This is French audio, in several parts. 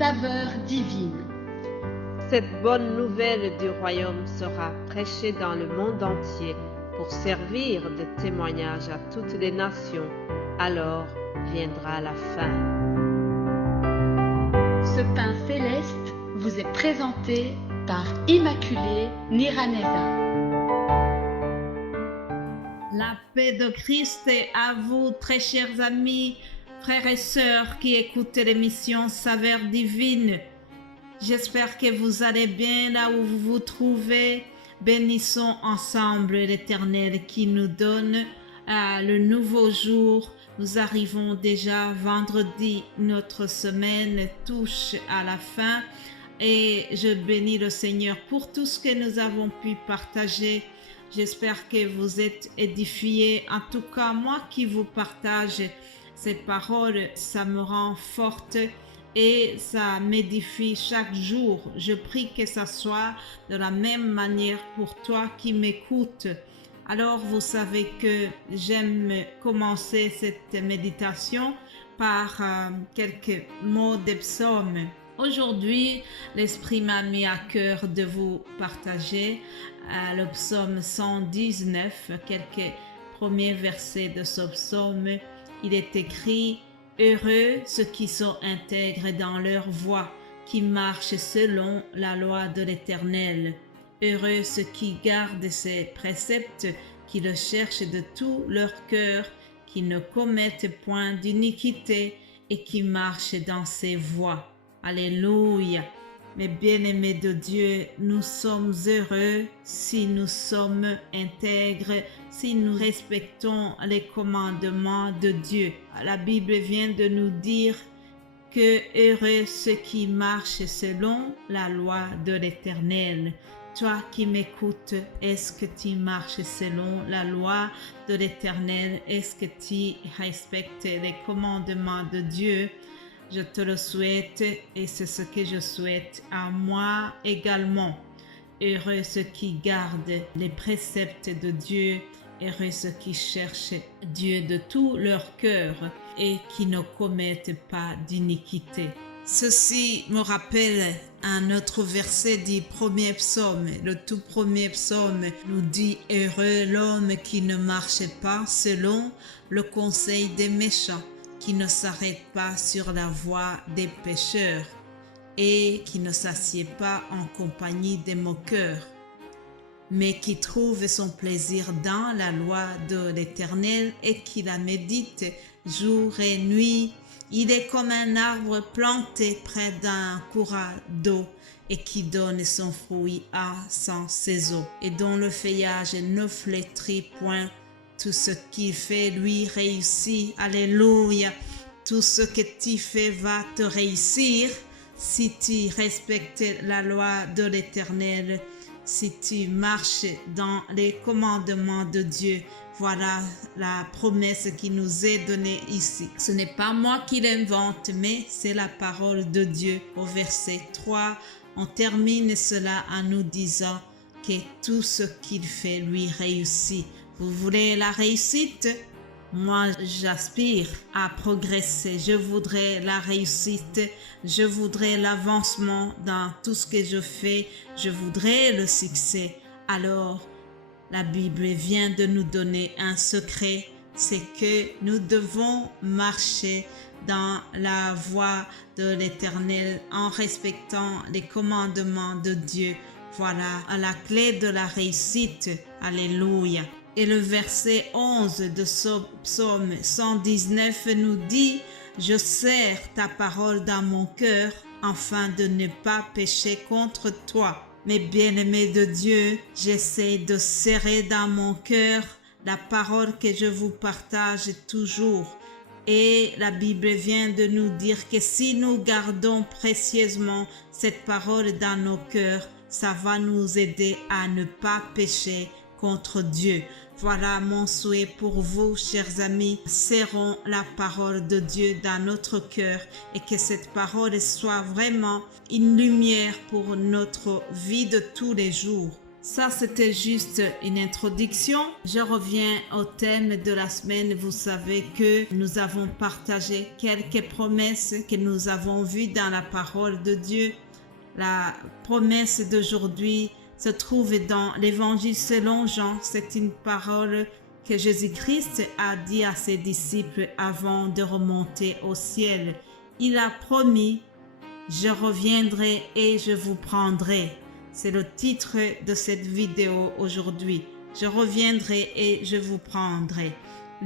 saveur divine. Cette bonne nouvelle du royaume sera prêchée dans le monde entier pour servir de témoignage à toutes les nations. Alors viendra la fin. Ce pain céleste vous est présenté par Immaculée Niraneza. La paix de Christ est à vous, très chers amis, frères et sœurs qui écoutent l'émission Saveur divine. J'espère que vous allez bien là où vous vous trouvez. Bénissons ensemble l'Éternel qui nous donne le nouveau jour. Nous arrivons déjà vendredi, notre semaine touche à la fin et je bénis le Seigneur pour tout ce que nous avons pu partager. J'espère que vous êtes édifiés. En tout cas, moi qui vous partage ces paroles, ça me rend forte et ça m'édifie chaque jour. Je prie que ça soit de la même manière pour toi qui m'écoutes. Alors, vous savez que j'aime commencer cette méditation par quelques mots de psaume. Aujourd'hui, l'Esprit m'a mis à cœur de vous partager le psaume 119, quelques premiers versets de ce psaume. Il est écrit « Heureux ceux qui sont intègres dans leur voie, qui marchent selon la loi de l'Éternel. Heureux ceux qui gardent ses préceptes, qui le cherchent de tout leur cœur, qui ne commettent point d'iniquité et qui marchent dans ses voies. » Alléluia. Mes bien-aimés de Dieu, nous sommes heureux si nous sommes intègres, si nous respectons les commandements de Dieu. La Bible vient de nous dire que heureux ceux qui marchent selon la loi de l'Éternel. Toi qui m'écoutes, est-ce que tu marches selon la loi de l'Éternel? Est-ce que tu respectes les commandements de Dieu? Je te le souhaite et c'est ce que je souhaite à moi également. Heureux ceux qui gardent les préceptes de Dieu, heureux ceux qui cherchent Dieu de tout leur cœur et qui ne commettent pas d'iniquité. Ceci me rappelle un autre verset du premier psaume. Le tout premier psaume nous dit « Heureux l'homme qui ne marche pas selon le conseil des méchants, qui ne s'arrête pas sur la voie des pécheurs et qui ne s'assied pas en compagnie des moqueurs, mais qui trouve son plaisir dans la loi de l'Éternel et qui la médite jour et nuit. Il est comme un arbre planté près d'un courant d'eau et qui donne son fruit à son saison et dont le feuillage ne flétrit point. Tout ce qu'il fait lui réussit. Alléluia. Tout ce que tu fais va te réussir si tu respectes la loi de l'Éternel, si tu marches dans les commandements de Dieu. Voilà la promesse qui nous est donnée ici. Ce n'est pas moi qui l'invente, mais c'est la parole de Dieu. Au verset 3, on termine cela en nous disant que tout ce qu'il fait lui réussit. Vous voulez la réussite? Moi, j'aspire à progresser. Je voudrais la réussite. Je voudrais l'avancement dans tout ce que je fais. Je voudrais le succès. Alors, la Bible vient de nous donner un secret. C'est que nous devons marcher dans la voie de l'Éternel en respectant les commandements de Dieu. Voilà la clé de la réussite. Alléluia. Et le verset 11 de ce psaume 119 nous dit « Je serre ta parole dans mon cœur afin de ne pas pécher contre toi. » Mes bien-aimés de Dieu, j'essaie de serrer dans mon cœur la parole que je vous partage toujours. Et la Bible vient de nous dire que si nous gardons précieusement cette parole dans nos cœurs, ça va nous aider à ne pas pécher contre Dieu. Voilà mon souhait pour vous, chers amis. Serrons la parole de Dieu dans notre cœur et que cette parole soit vraiment une lumière pour notre vie de tous les jours. Ça, c'était juste une introduction. Je reviens au thème de la semaine. Vous savez que nous avons partagé quelques promesses que nous avons vues dans la parole de Dieu. La promesse d'aujourd'hui se trouve dans l'Évangile selon Jean. C'est une parole que Jésus-Christ a dit à ses disciples avant de remonter au ciel. Il a promis, « Je reviendrai et je vous prendrai ». C'est le titre de cette vidéo aujourd'hui. Je reviendrai et je vous prendrai.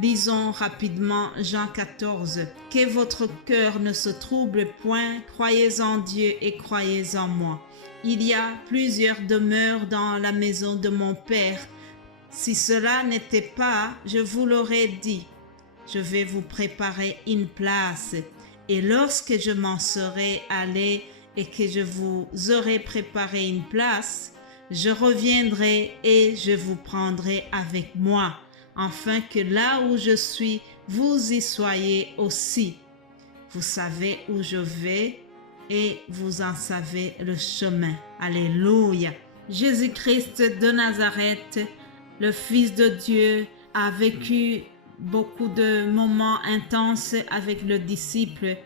Lisons rapidement Jean 14. Que votre cœur ne se trouble point, croyez en Dieu et croyez en moi. Il y a plusieurs demeures dans la maison de mon Père. Si cela n'était pas, je vous l'aurais dit. Je vais vous préparer une place. Et lorsque je m'en serai allé et que je vous aurai préparé une place, je reviendrai et je vous prendrai avec moi, afin que là où je suis, vous y soyez aussi. Vous savez où je vais et vous en savez le chemin. Alléluia. Jésus-Christ de Nazareth, le Fils de Dieu, a vécu beaucoup de moments intenses avec le disciple.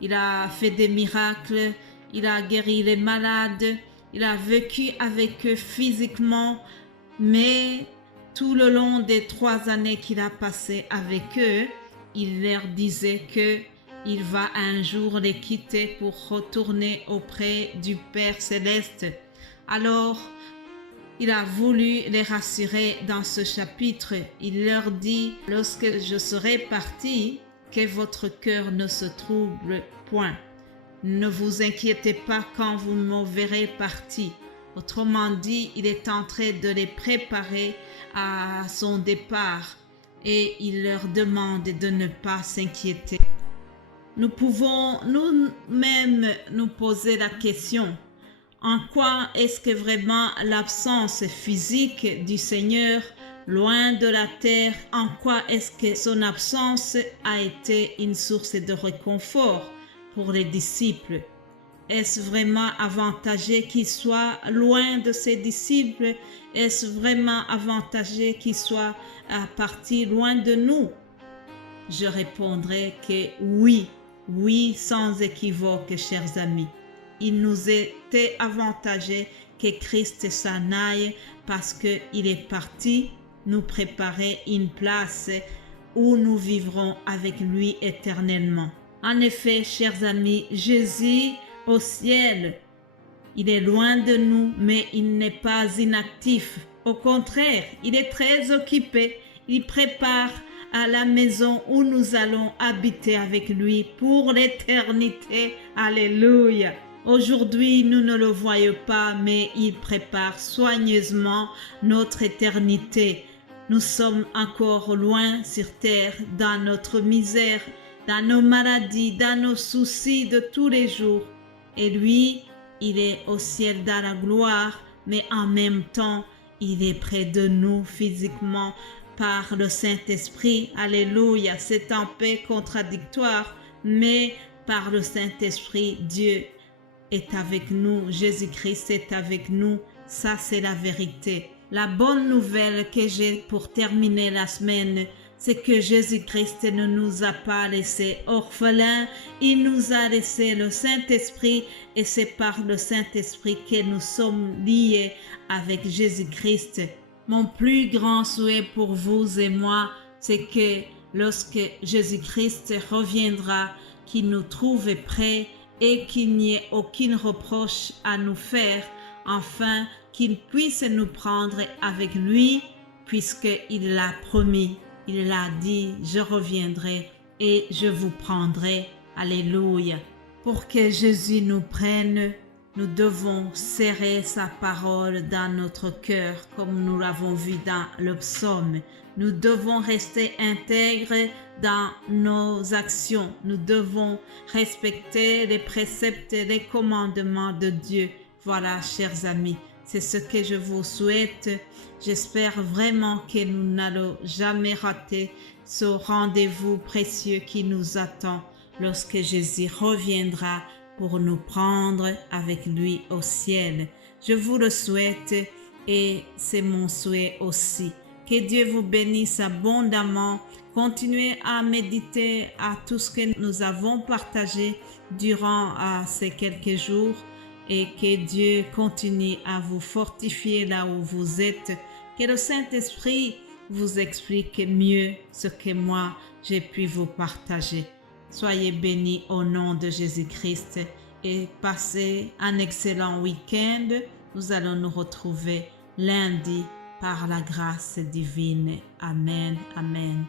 Il a fait des miracles, il a guéri les malades, il a vécu avec eux physiquement, mais tout le long des 3 années qu'il a passées avec eux, il leur disait qu'il va un jour les quitter pour retourner auprès du Père Céleste. Alors, il a voulu les rassurer dans ce chapitre. Il leur dit, « Lorsque je serai parti, que votre cœur ne se trouble point. Ne vous inquiétez pas quand vous me verrez parti. » Autrement dit, il est en train de les préparer à son départ et il leur demande de ne pas s'inquiéter. Nous pouvons nous-mêmes nous poser la question, en quoi est-ce que vraiment l'absence physique du Seigneur, loin de la terre, en quoi est-ce que son absence a été une source de réconfort pour les disciples? Est-ce vraiment avantageux qu'il soit loin de ses disciples? Est-ce vraiment avantageux qu'il soit parti loin de nous? Je répondrai que oui, oui, sans équivoque, chers amis. Il nous était avantageux que Christ s'en aille parce qu'il est parti nous préparer une place où nous vivrons avec lui éternellement. En effet, chers amis, Jésus au ciel, il est loin de nous, mais il n'est pas inactif. Au contraire, il est très occupé. Il prépare à la maison où nous allons habiter avec lui pour l'éternité. Alléluia. Aujourd'hui, nous ne le voyons pas, mais il prépare soigneusement notre éternité. Nous sommes encore loin sur terre, dans notre misère, dans nos maladies, dans nos soucis de tous les jours. Et lui, il est au ciel dans la gloire, mais en même temps, il est près de nous physiquement par le Saint-Esprit. Alléluia, c'est un peu contradictoire, mais par le Saint-Esprit, Dieu est avec nous, Jésus-Christ est avec nous. Ça, c'est la vérité. La bonne nouvelle que j'ai pour terminer la semaine, c'est que Jésus-Christ ne nous a pas laissés orphelins, il nous a laissé le Saint-Esprit et c'est par le Saint-Esprit que nous sommes liés avec Jésus-Christ. Mon plus grand souhait pour vous et moi, c'est que lorsque Jésus-Christ reviendra, qu'il nous trouve prêts et qu'il n'y ait aucun reproche à nous faire, enfin qu'il puisse nous prendre avec lui, puisqu'il l'a promis. Il a dit, je reviendrai et je vous prendrai. Alléluia. Pour que Jésus nous prenne, nous devons serrer sa parole dans notre cœur, comme nous l'avons vu dans le psaume. Nous devons rester intègres dans nos actions. Nous devons respecter les préceptes et les commandements de Dieu. Voilà, chers amis, c'est ce que je vous souhaite. J'espère vraiment que nous n'allons jamais rater ce rendez-vous précieux qui nous attend lorsque Jésus reviendra pour nous prendre avec lui au ciel. Je vous le souhaite et c'est mon souhait aussi. Que Dieu vous bénisse abondamment. Continuez à méditer à tout ce que nous avons partagé durant ces quelques jours et que Dieu continue à vous fortifier là où vous êtes. Que le Saint-Esprit vous explique mieux ce que moi j'ai pu vous partager. Soyez bénis au nom de Jésus-Christ et passez un excellent week-end. Nous allons nous retrouver lundi par la grâce divine. Amen. Amen.